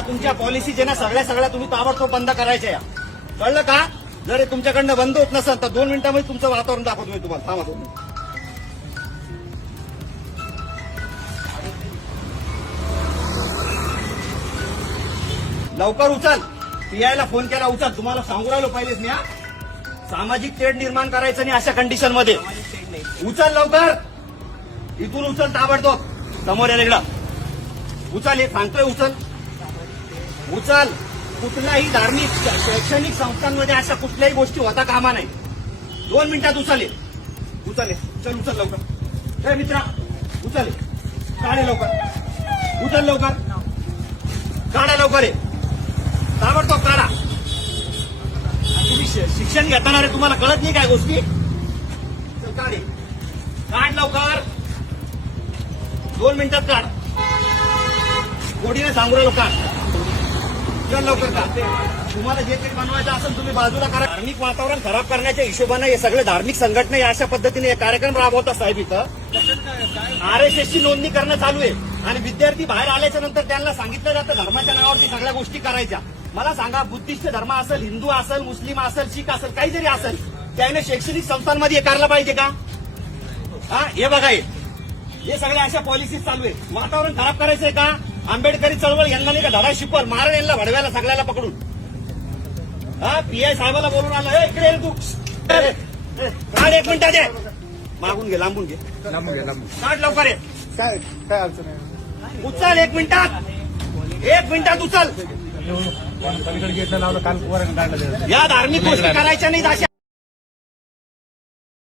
या तुमच्या पॉलिसी जे ना सगळ्या तुम्ही ताबडतोब बंद करायच्या या, कळलं का? जर हे तुमच्याकडनं बंद होत नसेल तर 2 मिनिटांमध्ये तुमचं वातावरण दाखवतो मी तुम्हाला. थांबा 2 मिनिटं. लवकर उचल. पीआयला फोन केला, उचल. तुम्हाला सांगू राहिलो पहिलेच मी. सामाजिक तेढ निर्माण करायचं नाही अशा कंडिशन मध्ये. उचल लवकर, इथून उचल ताबडतोब. समोर यायला इकडं उचल, हे सांगतोय उचल. उचल. कुठल्याही धार्मिक शैक्षणिक संस्थांमध्ये अशा कुठल्याही गोष्टी होता कामा नाही. 2 मिनिटात उचल. उचल, चल उचल लवकर. हे मित्रा उचल, काढे लवकर. उचल लवकर, काढा लवकर. आहे ताबडतोब काढा. तुम्ही शिक्षण घेताना रे, तुम्हाला कळत नाही काय गोष्टी? चल काढे, काढ लवकर. 2 मिनिटात काढ. गोडीने सांगू राहिलो काढ. चल लवकर काढ. तुम्हाला जे काही बनवायचं असेल तुम्ही बाजूला करा. धार्मिक वातावरण खराब करण्याच्या हिशोबाने हे सगळे धार्मिक संघटना या अशा पद्धतीने कार्यक्रम राबवतात साहेब. इथं आरएसएसची नोंदणी करणं चालू आहे आणि विद्यार्थी बाहेर आल्याच्या नंतर त्यांना सांगितलं जातं धर्माच्या नावावरती सगळ्या गोष्टी करायच्या. मला सांगा, बुद्धिस्ट धर्म असेल, हिंदू असेल, मुस्लिम असेल, शीख असेल, काही जरी असेल, त्याने शैक्षणिक संस्थांमध्ये हे करायला पाहिजे का? हे बघा, हे सगळ्या अशा पॉलिसीज चालू आहे. वातावरण खराब करायचंय का? आंबेडकरी चळवळ यांना नाही का धडा शिकवल, मारण यांना भडव्याला सगळ्याला पकडून. पीआय साहेबाला बोलून आलं, इकडे ये तू. काढ 1 मिनिटात. दे मागून घे, लांबून घे, काढ लवकर. ये काय अडचण आहे? उचल 1 मिनिटात. 1 मिनिटात उचल. पलीकडे गेटला लावलं, काल पोरांनी काढलं. या धार्मिक गोष्टी करायच्या नाहीत अशा.